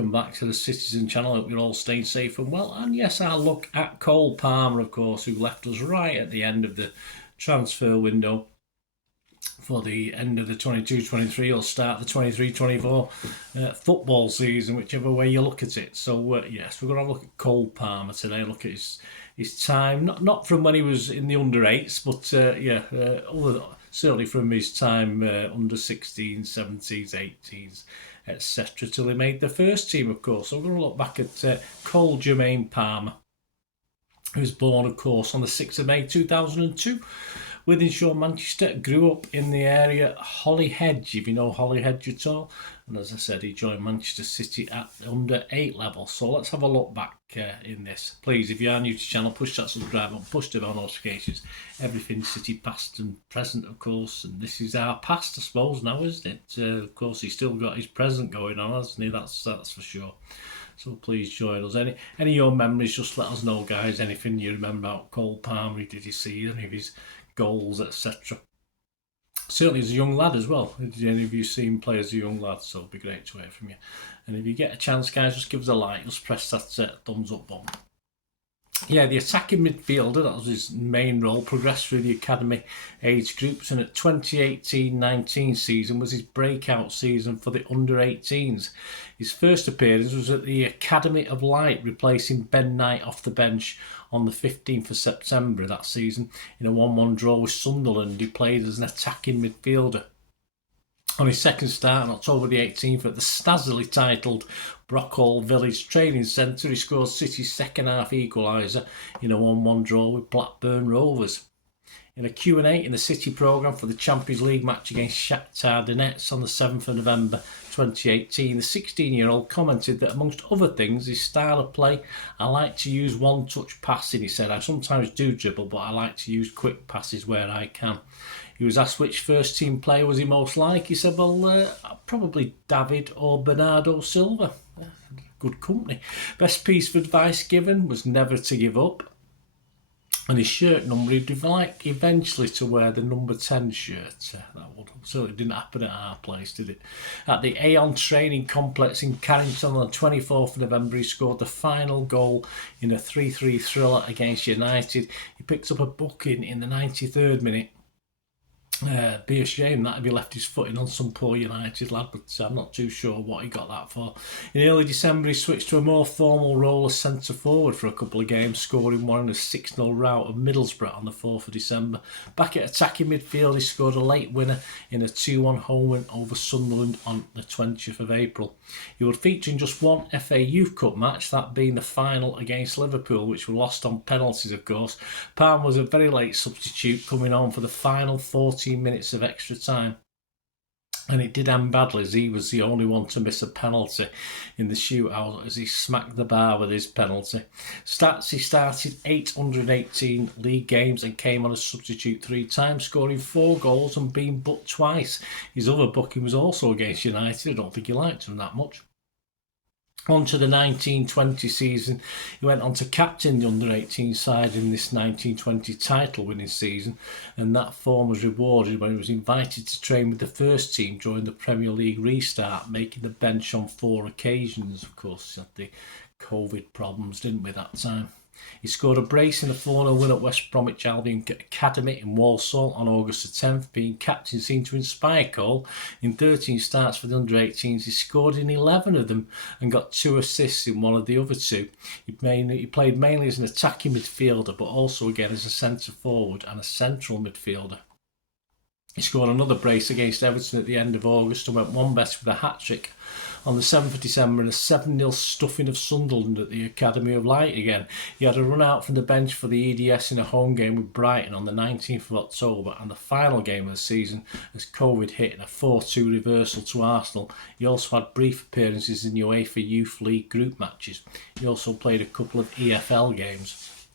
welcome back to the Citizen channel. I hope you're all staying safe and well. And yes, I'll look at Cole Palmer, of course, who left us right at the end of the transfer window for the end of the 22-23 or start the 23-24 football season, whichever way you look at it. So yes, we're going to look at Cole Palmer today, look at his time, not from when he was in the under-8s, but certainly from his time under 16s, 17s, 18s, etc. till he made the first team, of course. So we're going to look back at Cole Jermaine Palmer, who was born, of course, on the 6th of May 2002. Wythenshawe, Manchester, grew up in the area Holyhedge, if you know Holyhedge at all. And as I said, he joined Manchester City at the under-8 level. So let's have a look back in this. Please, if you are new to the channel, push that subscribe button, push the bell notifications. Everything City past and present, of course. And this is our past, I suppose, now, isn't it? Of course, he's still got his present going on, hasn't he? That's for sure. So please join us. Any of your memories, just let us know, guys. Anything you remember about Cole Palmer? Did you see any of his goals, etc.? Certainly as a young lad as well. Did any of you see him play as a young lad? So it'd be great to hear from you. And if you get a chance, guys, just give us a like. Just press that thumbs up button. Yeah, the attacking midfielder, that was his main role, progressed through the academy age groups, and at 2018-19 season was his breakout season for the under-18s. His first appearance was at the Academy of Light, replacing Ben Knight off the bench on the 15th of September that season in a 1-1 draw with Sunderland. He played as an attacking midfielder. On his second start on October the 18th at the snazzily titled Brockhall Village Training Centre, he scored City's second half equaliser in a 1-1 draw with Blackburn Rovers. In a Q&A in the City programme for the Champions League match against Shakhtar Donetsk on the 7th of November 2018, the 16-year-old commented that amongst other things, his style of play, I like to use one-touch passing. He said, I sometimes do dribble, but I like to use quick passes where I can. He was asked which first team player was he most like. He said, well, probably David or Bernardo Silva. Good company. Best piece of advice given was never to give up. And his shirt number, he'd like eventually to wear the number 10 shirt. That certainly didn't happen at our place, did it? At the Aon Training Complex in Carrington on the 24th of November, he scored the final goal in a 3-3 thriller against United. He picked up a booking in the 93rd minute. Be a shame that if he left his footing on some poor United lad, but I'm not too sure what he got that for. In early December, he switched to a more formal role as centre forward for a couple of games, scoring one in a 6-0 rout of Middlesbrough on the 4th of December. Back at attacking midfield, he scored a late winner in a 2-1 home win over Sunderland on the 20th of April. He would feature in just one FA YouCut match, that being the final against Liverpool, which were lost on penalties, of course. Palmer was a very late substitute, coming on for the final 14 minutes of extra time, and it did end badly as he was the only one to miss a penalty in the shootout as he smacked the bar with his penalty. Stats: he started 818 league games and came on as substitute 3 times, scoring 4 goals and being booked twice. His other booking was also against United. I don't think he liked him that much. On to the 1920 season, he went on to captain the under-18 side in this 1920 title-winning season, and that form was rewarded when he was invited to train with the first team during the Premier League restart, making the bench on 4 occasions. Of course, he had the COVID problems, didn't we, that time? He scored a brace in a 4-0 win at West Bromwich Albion Academy in Walsall on August the 10th. Being captain seemed to inspire Cole. In 13 starts for the under-18s, he scored in 11 of them and got 2 assists in one of the other 2. He played mainly as an attacking midfielder, but also again as a centre forward and a central midfielder. He scored another brace against Everton at the end of August and went one best with a hat-trick on the 7th of December and a 7-0 stuffing of Sunderland at the Academy of Light again. He had a run out from the bench for the EDS in a home game with Brighton on the 19th of October and the final game of the season as COVID hit in a 4-2 reversal to Arsenal. He also had brief appearances in UEFA Youth League group matches. He also played a couple of EFL games.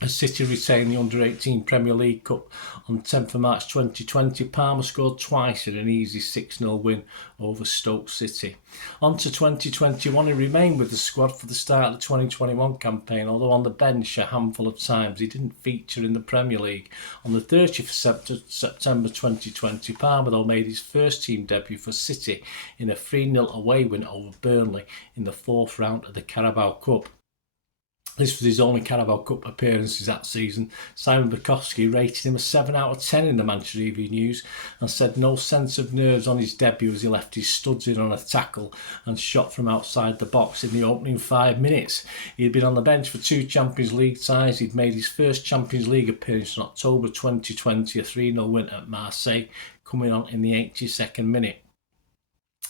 As City retained the Under-18 Premier League Cup on 10th of March 2020, Parma scored twice in an easy 6-0 win over Stoke City. On to 2021, he remained with the squad for the start of the 2021 campaign, although on the bench a handful of times. He didn't feature in the Premier League. On the 30th of September 2020, Parma though made his first team debut for City in a 3-0 away win over Burnley in the 4th round of the Carabao Cup. This was his only Carabao Cup appearances that season. Simon Bukowski rated him a 7 out of 10 in the Manchester Evening News and said no sense of nerves on his debut as he left his studs in on a tackle and shot from outside the box in the opening 5 minutes. He had been on the bench for 2 Champions League ties. He'd made his first Champions League appearance in October 2020, a 3-0 win at Marseille, coming on in the 82nd minute.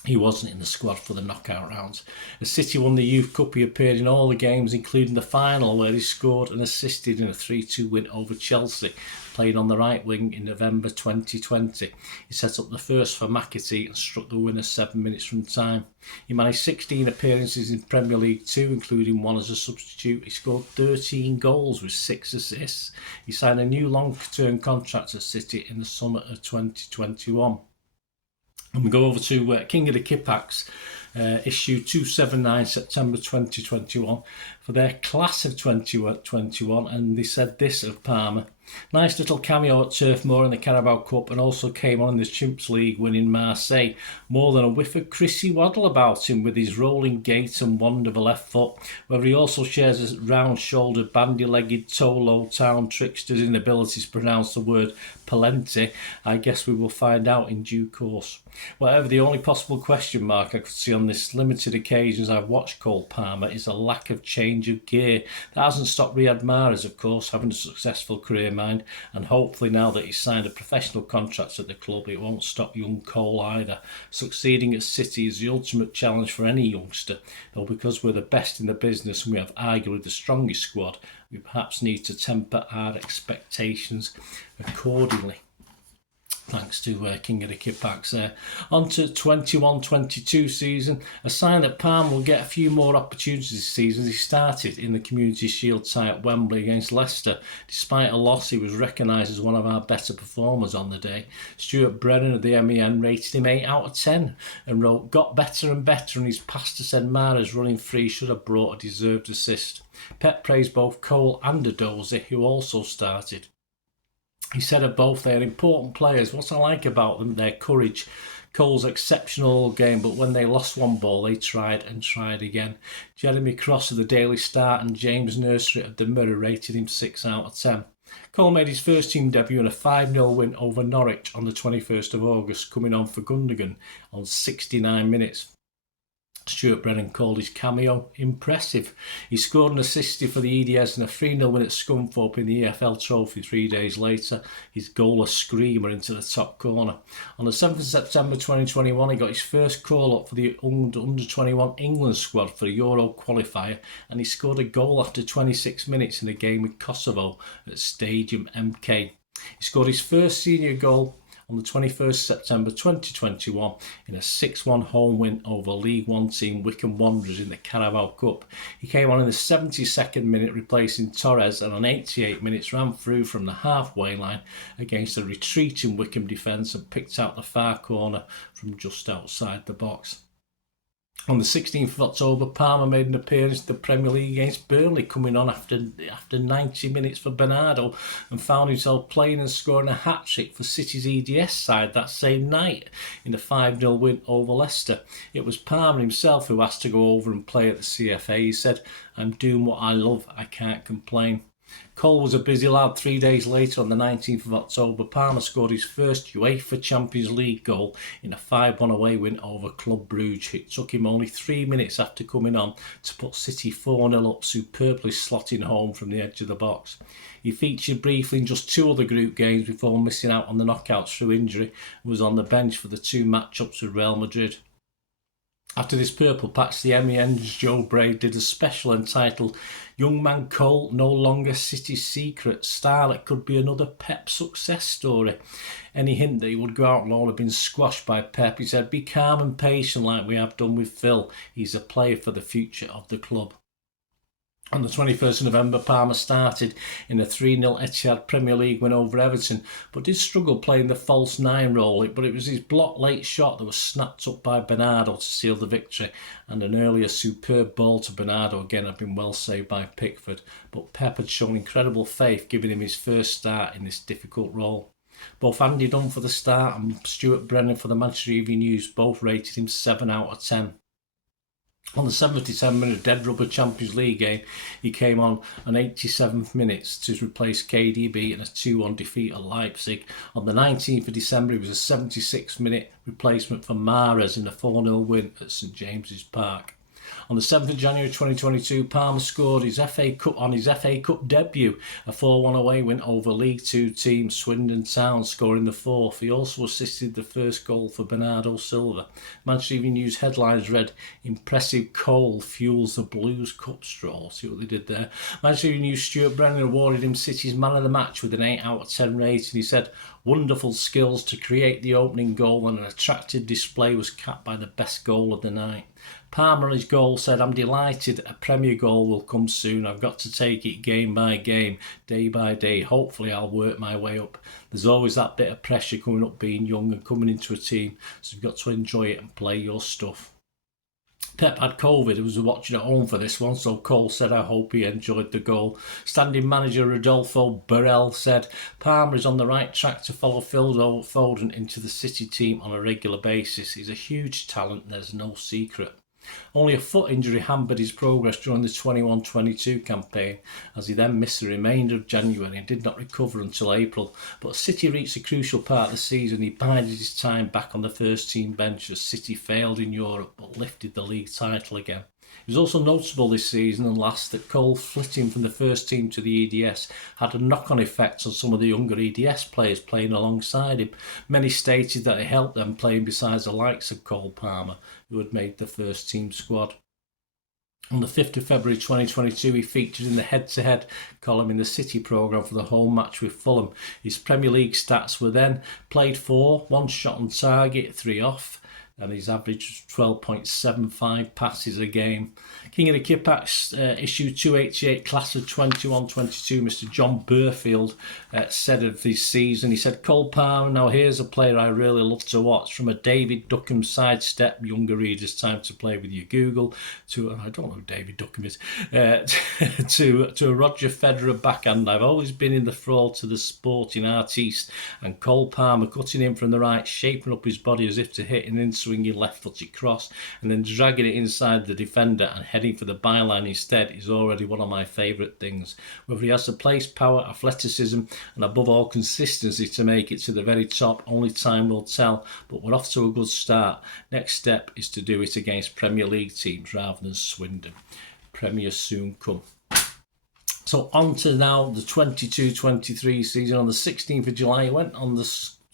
He wasn't in the squad for the knockout rounds. As City won the Youth Cup, he appeared in all the games, including the final, where he scored and assisted in a 3-2 win over Chelsea, playing on the right wing in November 2020. He set up the first for McAtee and struck the winner 7 minutes from time. He managed 16 appearances in Premier League 2, including 1 as a substitute. He scored 13 goals with 6 assists. He signed a new long-term contract at City in the summer of 2021. And we go over to King of the Kippax, issue 279, September 2021, for their class of 2021, and they said this of Parma. Nice little cameo at Turf Moor in the Carabao Cup, and also came on in the Champions League winning Marseille. More than a whiff of Chrissy Waddle about him with his rolling gait and wonderful left foot, whether he also shares a round-shouldered, bandy-legged, toe-low town trickster's inability to pronounce the word polente, I guess we will find out in due course. Whatever, the only possible question mark I could see on this limited occasions I've watched Cole Palmer is a lack of change of gear. That hasn't stopped Riyad Mahrez, of course, having a successful career mind, and hopefully now that he's signed a professional contract at the club, it won't stop young Cole either. Succeeding at City is the ultimate challenge for any youngster, though because we're the best in the business and we have arguably the strongest squad, we perhaps need to temper our expectations accordingly. Thanks to King of the Kippax there. On to 21-22 season. A sign that Palmer will get a few more opportunities this season. He started in the Community Shield tie at Wembley against Leicester. Despite a loss, he was recognised as one of our better performers on the day. Stuart Brennan of the MEN rated him 8 out of 10 and wrote, got better and better, and his pass to St Mahrez running free should have brought a deserved assist. Pep praised both Cole and Adozie, who also started. He said of both, they are important players. What I like about them, their courage. Cole's exceptional game, but when they lost one ball, they tried and tried again. Jeremy Cross of the Daily Star and James Nursery of the Mirror rated him 6 out of 10. Cole made his first team debut in a 5-0 win over Norwich on the 21st of August, coming on for Gundogan on 69 minutes. Stuart Brennan called his cameo impressive. He scored and assisted for the EDS in a 3-0 win at Scunthorpe in the EFL Trophy 3 days later. His goal a screamer into the top corner. On the 7th of September 2021, he got his first call-up for the Under-21 England squad for the Euro qualifier, and he scored a goal after 26 minutes in a game with Kosovo at Stadium MK. He scored his first senior goal on the 21st September 2021 in a 6-1 home win over League One team Wycombe Wanderers in the Carabao Cup. He came on in the 72nd minute replacing Torres, and on 88 minutes ran through from the halfway line against a retreating Wycombe defence and picked out the far corner from just outside the box. On the 16th of October, Palmer made an appearance in the Premier League against Burnley, coming on after 90 minutes for Bernardo, and found himself playing and scoring a hat-trick for City's EDS side that same night in a 5-0 win over Leicester. It was Palmer himself who asked to go over and play at the CFA. He said, "I'm doing what I love, I can't complain." Cole was a busy lad. 3 days later, on the 19th of October, Palmer scored his first UEFA Champions League goal in a 5-1 away win over Club Brugge. It took him only 3 minutes after coming on to put City 4-0 up, superbly slotting home from the edge of the box. He featured briefly in just 2 other group games before missing out on the knockouts through injury and was on the bench for the 2 matchups with Real Madrid. After this purple patch, the MEN's Joe Braid did a special entitled Young Man Cole, No Longer City's Secret. Starlet could be another Pep success story. Any hint that he would go out and all have been squashed by Pep, he said, "Be calm and patient like we have done with Phil. He's a player for the future of the club." On the 21st of November, Parma started in a 3-0 Etihad Premier League win over Everton, but did struggle playing the false nine role. But it was his block late shot that was snapped up by Bernardo to seal the victory, and an earlier superb ball to Bernardo again had been well saved by Pickford. But Pep had shown incredible faith, giving him his first start in this difficult role. Both Andy Dunn for the start and Stuart Brennan for the Manchester Evening News both rated him 7 out of 10. On the 7th of December, in a dead rubber Champions League game, he came on 87th minutes to replace KDB in a 2-1 defeat at Leipzig. On the 19th of December, he was a 76-minute replacement for Mahrez in a 4-0 win at St James's Park. On the 7th of January 2022, Parma scored his FA Cup debut, a 4-1 away win over League Two team Swindon Town, scoring the fourth. He also assisted the first goal for Bernardo Silva. Manchester Evening News headlines read, "Impressive Cole fuels the Blues Cup straw." See what they did there. Manchester Evening News Stuart Brennan awarded him City's man of the match with an 8 out of 10 rating. He said, "Wonderful skills to create the opening goal, and an attractive display was capped by the best goal of the night." Palmer, his goal, said, "I'm delighted a Premier goal will come soon. I've got to take it game by game, day by day. Hopefully I'll work my way up. There's always that bit of pressure coming up being young and coming into a team, so you've got to enjoy it and play your stuff." Pep had COVID. He was watching at home for this one, so Cole said, "I hope he enjoyed the goal." Standing manager Rodolfo Burrell said, "Palmer is on the right track to follow Phil Foden into the City team on a regular basis. He's a huge talent, there's no secret." Only a foot injury hampered his progress during the 21-22 campaign, as he then missed the remainder of January and did not recover until April. But City reached a crucial part of the season. He bided his time back on the first team bench as City failed in Europe but lifted the league title again. It was also notable this season and last that Cole flitting from the first team to the EDS had a knock-on effect on some of the younger EDS players playing alongside him. Many stated that it helped them playing beside the likes of Cole Palmer, who had made the first team squad. On the 5th of February 2022, he featured in the head-to-head column in the City programme for the home match with Fulham. His Premier League stats were then played 4, 1 shot on target, 3 off, and his average was 12.75 passes a game. King of the Kippax issue 288, class of 21-22, Mr. John Burfield said of this season, he said, "Cole Palmer, now here's a player I really love to watch. From a David Duckham sidestep, younger readers, time to play with your Google, to, I don't know who David Duckham is, to a Roger Federer backhand. I've always been in the thrall to the sporting artiste, and Cole Palmer cutting in from the right, shaping up his body as if to hit an in-swinging left-footed cross, and then dragging it inside the defender and heading for the byline instead is already one of my favourite things. Whether he has the pace, power, athleticism, and above all consistency to make it to the very top, only time will tell, but we're off to a good start. Next step is to do it against Premier League teams rather than Swindon. Premier soon come." So on to now the 22-23 season. On the 16th of July, he went on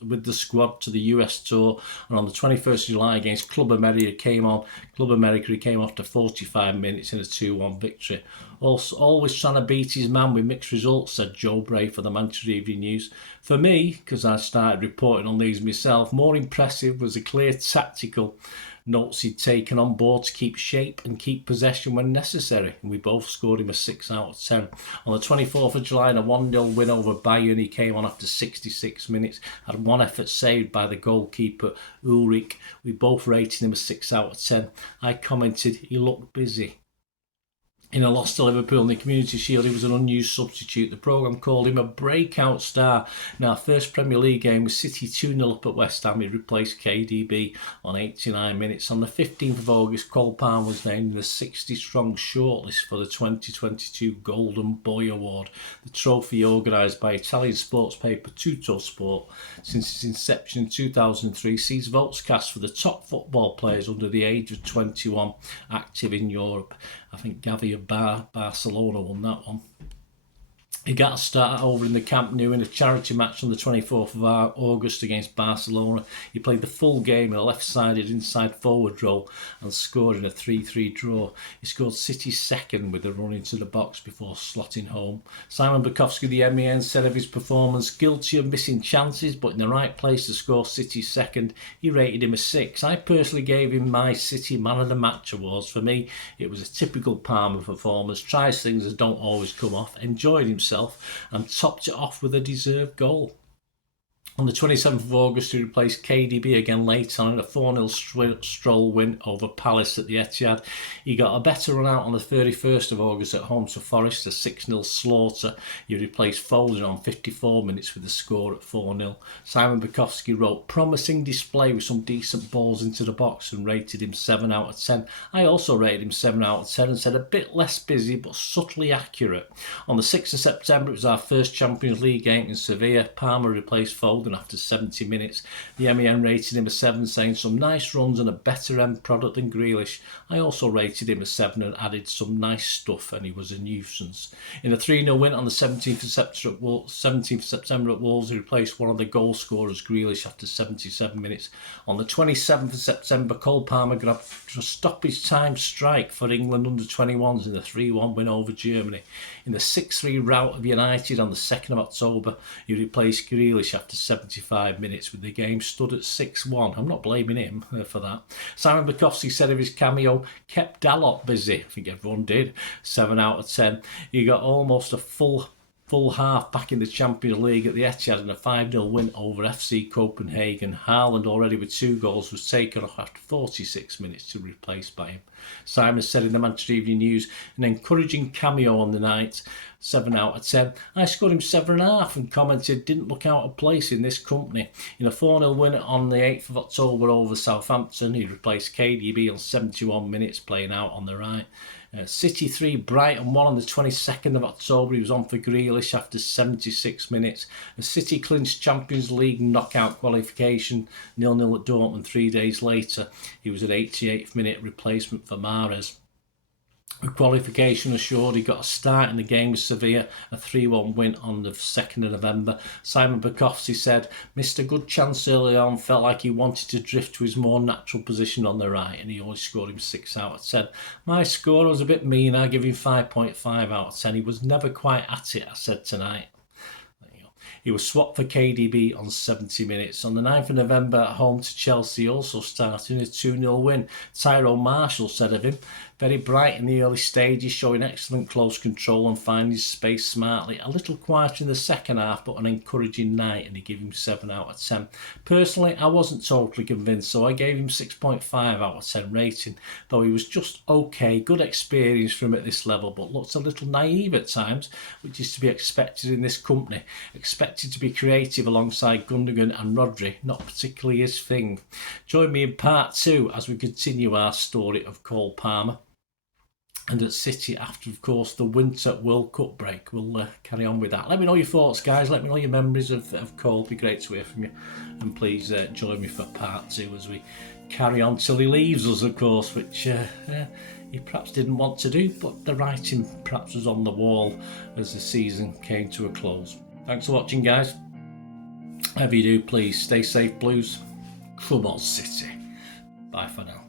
with the squad to the US tour, and on the 21st of July against Club America, he came off to 45 minutes in a 2-1 victory. Also, always trying to beat his man with mixed results, said Joe Bray for the Manchester Evening News. For me, because I started reporting on these myself, more impressive was the clear tactical notes he'd taken on board to keep shape and keep possession when necessary, and we both scored him a 6 out of 10. On the 24th of July, in a 1-0 win over Bayern, he came on after 66 minutes, had one effort saved by the goalkeeper Ulrich. We both rated him a 6 out of 10. I commented, "He looked busy." In a loss to Liverpool in the Community Shield, he was an unused substitute. The programme called him a breakout star. In our first Premier League game with City 2-0 up at West Ham, he replaced KDB on 89 minutes. On the 15th of August, Cole Palmer was named in the 60-strong shortlist for the 2022 Golden Boy Award, the trophy organised by Italian sports paper Tuttosport. Since its inception in 2003, sees votes cast for the top football players under the age of 21 active in Europe. I think Gavi of Barcelona won that one. He got a start over in the Camp Nou in a charity match on the 24th of August against Barcelona. He played the full game in a left-sided inside forward role and scored in a 3-3 draw. He scored City's second with a run into the box before slotting home. Simon Bukowski, the MEN, said of his performance, guilty of missing chances but in the right place to score City's second. He rated him a 6. I personally gave him my City Man of the Match awards. For me, it was a typical Palmer performance. Tries things that don't always come off. Enjoyed himself and topped it off with a deserved goal. On the 27th of August, he replaced KDB again late on in a 4-0 stroll win over Palace at the Etihad. He got a better run out on the 31st of August at home to Forest, a 6-0 slaughter. He replaced Foden on 54 minutes with a score at 4-0. Simon Bukowski wrote, promising display with some decent balls into the box and rated him 7 out of 10. I also rated him 7 out of 10 and said a bit less busy but subtly accurate. On the 6th of September, it was our first Champions League game in Sevilla. Palmer replaced Foden after 70 minutes. The MEN rated him a 7, saying some nice runs and a better end product than Grealish. I also rated him a 7 and added some nice stuff, and he was a nuisance. In a 3-0 win on the 17th of September at Wolves, he replaced one of the goal scorers, Grealish, after 77 minutes. On the 27th of September, Cole Palmer grabbed a stoppage time strike for England under-21s in the 3-1 win over Germany. In the 6-3 rout of United on the 2nd of October, he replaced Grealish after 75 minutes with the game stood at 6-1. I'm not blaming him for that. Simon Bukowski said of his cameo, kept Dalot busy. I think everyone did. 7 out of 10. He got almost a full half back in the Champions League at the Etihad in a 5-0 win over FC Copenhagen. Haaland, already with 2 goals, was taken off after 46 minutes to be replaced by him. Simon said in the Manchester Evening News, an encouraging cameo on the night, 7 out of 10. I scored him 7.5 and commented, didn't look out of place in this company. In a 4-0 win on the 8th of October over Southampton, he replaced KDB on 71 minutes, playing out on the right. City 3, Brighton 1 on the 22nd of October. He was on for Grealish after 76 minutes. City clinched Champions League knockout qualification 0-0 at Dortmund 3 days later. He was an 88th minute replacement for Mahrez. With qualification assured, he got a start in the game with Sevilla, a 3-1 win on the 2nd of November. Simon Bukowski said, missed a good chance early on, felt like he wanted to drift to his more natural position on the right, and he only scored him 6 out of 10. My score was a bit mean, I give him 5.5 out of 10. He was never quite at it, I said tonight. He was swapped for KDB on 70 minutes. On the 9th of November at home to Chelsea, also starting a 2-0 win. Tyrone Marshall said of him, very bright in the early stages, showing excellent close control and finding his space smartly. A little quieter in the second half, but an encouraging night, and he gave him 7 out of 10. Personally, I wasn't totally convinced, so I gave him 6.5 out of 10 rating, though he was just okay. Good experience from him at this level, but looked a little naive at times, which is to be expected in this company. Expected to be creative alongside Gundogan and Rodri, not particularly his thing. Join me in part 2 as we continue our story of Cole Palmer. And at City after, of course, the Winter World Cup break. We'll carry on with that. Let me know your thoughts, guys. Let me know your memories of Cole. It'd be great to hear from you. And please join me for part 2 as we carry on till he leaves us, of course, which he perhaps didn't want to do, but the writing perhaps was on the wall as the season came to a close. Thanks for watching, guys. Whatever you do, please stay safe, Blues. Come on, City. Bye for now.